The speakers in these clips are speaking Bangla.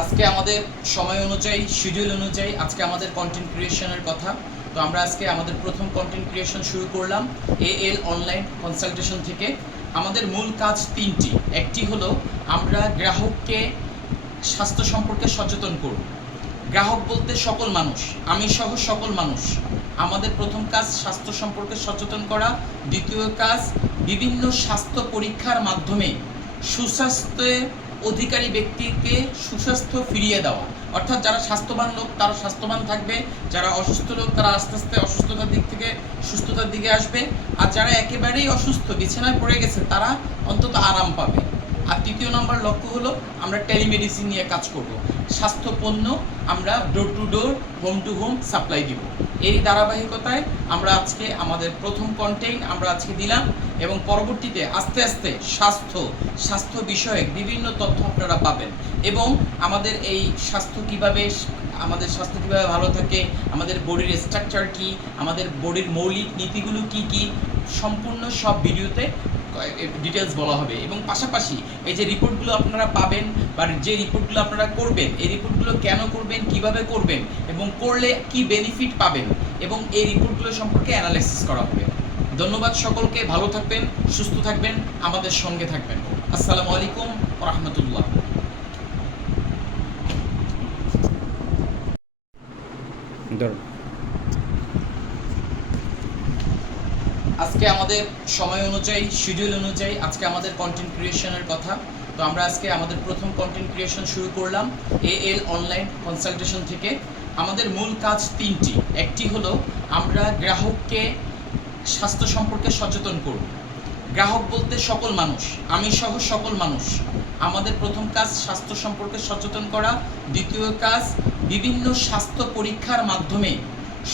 আজকে আমাদের সময় অনুযায়ী শিডিউল অনুযায়ী আজকে আমাদের কন্টেন্ট ক্রিয়েশনের কথা। তো আমরা আজকে আমাদের প্রথম কন্টেন্ট ক্রিয়েশন শুরু করলাম এএল অনলাইন কনসালটেশন থেকে। আমাদের মূল কাজ তিনটি। একটি হলো আমরা গ্রাহককে স্বাস্থ্য সম্পর্কে সচেতন করব। গ্রাহক বলতে সকল মানুষ, আমি সহ সকল মানুষ। আমাদের প্রথম কাজ স্বাস্থ্য সম্পর্কে সচেতন করা। দ্বিতীয় কাজ বিভিন্ন স্বাস্থ্য পরীক্ষার মাধ্যমে সুস্বাস্থ্যের অধিকারী ব্যক্তিকে সুস্বাস্থ্য ফিরিয়ে দেওয়া। অর্থাৎ যারা স্বাস্থ্যবান লোক তারা স্বাস্থ্যবান থাকবে, যারা অসুস্থ লোক তারা আস্তে আস্তে অসুস্থতার দিক থেকে সুস্থতার দিকে আসবে, আর যারা একেবারেই অসুস্থ বিছানায় পড়ে গেছে তারা অন্তত আরাম পাবে। আর তৃতীয় নম্বর লক্ষ্য হলো আমরা টেলিমেডিসিন নিয়ে কাজ করব। স্বাস্থ্য পণ্য আমরা door to door, home to home supply দিব। এই ধারাবাহিকতায় আমরা আজকে আমাদের প্রথম কন্টেন্ট আমরা আজকে দিলাম, এবং পরবর্তীতে আস্তে আস্তে স্বাস্থ্য বিষয়ক বিভিন্ন তথ্য আপনারা পাবেন। এবং আমাদের এই আমাদের স্বাস্থ্য কীভাবে ভালো থাকে, আমাদের বডির স্ট্রাকচার কী, আমাদের বডির মৌলিক নীতিগুলো কি কি, সম্পূর্ণ সব ভিডিওতে ডিটেলস বলা হবে। এবং পাশাপাশি এই যে রিপোর্টগুলো আপনারা পাবেন বা যে রিপোর্টগুলো আপনারা করবেন, এই রিপোর্টগুলো কেন করবেন, কিভাবে করবেন এবং করলে কি বেনিফিট পাবেন, এবং এই রিপোর্টগুলো সম্পর্কে অ্যানালাইসিস করা হবে। ধন্যবাদ সকলকে, ভালো থাকবেন, সুস্থ থাকবেন, আমাদের সঙ্গে থাকবেন। আসসালামু আলাইকুম ওয়া রাহমাতুল্লাহ। আজকে আমাদের সময় অনুযায়ী শিডিউল অনুযায়ী আজকে আমাদের কন্টেন্ট ক্রিয়েশনের কথা। তো আমরা আজকে আমাদের প্রথম কন্টেন্ট ক্রিয়েশন শুরু করলাম এএল অনলাইন কনসালটেশন থেকে। আমাদের মূল কাজ তিনটি। একটি হলো আমরা গ্রাহককে স্বাস্থ্য সম্পর্কে সচেতন করব। গ্রাহক বলতে সকল মানুষ, আমি সহ সকল মানুষ। আমাদের প্রথম কাজ স্বাস্থ্য সম্পর্কে সচেতন করা। দ্বিতীয় কাজ বিভিন্ন স্বাস্থ্য পরীক্ষার মাধ্যমে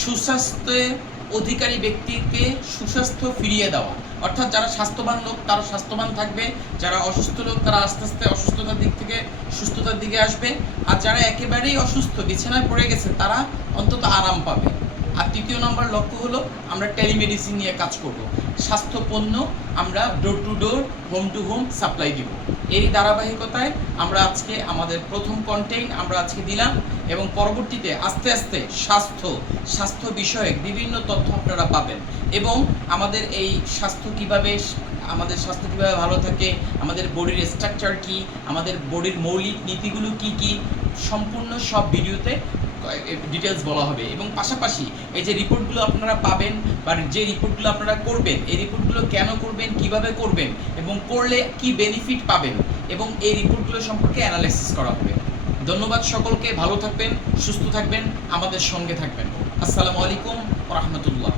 সুস্বাস্থ্যের অধিকারী ব্যক্তিকে সুস্বাস্থ্য ফিরিয়ে দেওয়া। অর্থাৎ যারা স্বাস্থ্যবান লোক তারা স্বাস্থ্যবান থাকবে, যারা অসুস্থ লোক তারা আস্তে আস্তে অসুস্থতার দিক থেকে সুস্থতার দিকে আসবে, আর যারা একেবারেই অসুস্থ বিছানায় পড়ে গেছে তারা অন্তত আরাম পাবে। আর তৃতীয় নম্বর লক্ষ্য হলো আমরা টেলিমেডিসিন নিয়ে কাজ করব। স্বাস্থ্য পণ্য আমরা door to door, home to home supply দিব। এই ধারাবাহিকতায় আমরা আজকে আমাদের প্রথম কন্টেন্ট আমরা আজকে দিলাম, এবং পরবর্তীতে আস্তে আস্তে স্বাস্থ্য বিষয়ক বিভিন্ন তথ্য আপনারা পাবেন। এবং আমাদের এই আমাদের স্বাস্থ্য কীভাবে ভালো থাকে, আমাদের বডির স্ট্রাকচার কী, আমাদের বডির মৌলিক নীতিগুলো কি কি, সম্পূর্ণ সব ভিডিওতে ডিটেলস বলা হবে। এবং পাশাপাশি এই যে রিপোর্টগুলো আপনারা পাবেন বা যে রিপোর্টগুলো আপনারা করবেন, এই রিপোর্টগুলো কেন করবেন, কিভাবে করবেন এবং করলে কি বেনিফিট পাবেন, এবং এই রিপোর্টগুলো সম্পর্কে অ্যানালাইসিস করা হবে। ধন্যবাদ সকলকে, ভালো থাকবেন, সুস্থ থাকবেন, আমাদের সঙ্গে থাকবেন। আসসালামু আলাইকুম ওয়া রাহমাতুল্লাহ।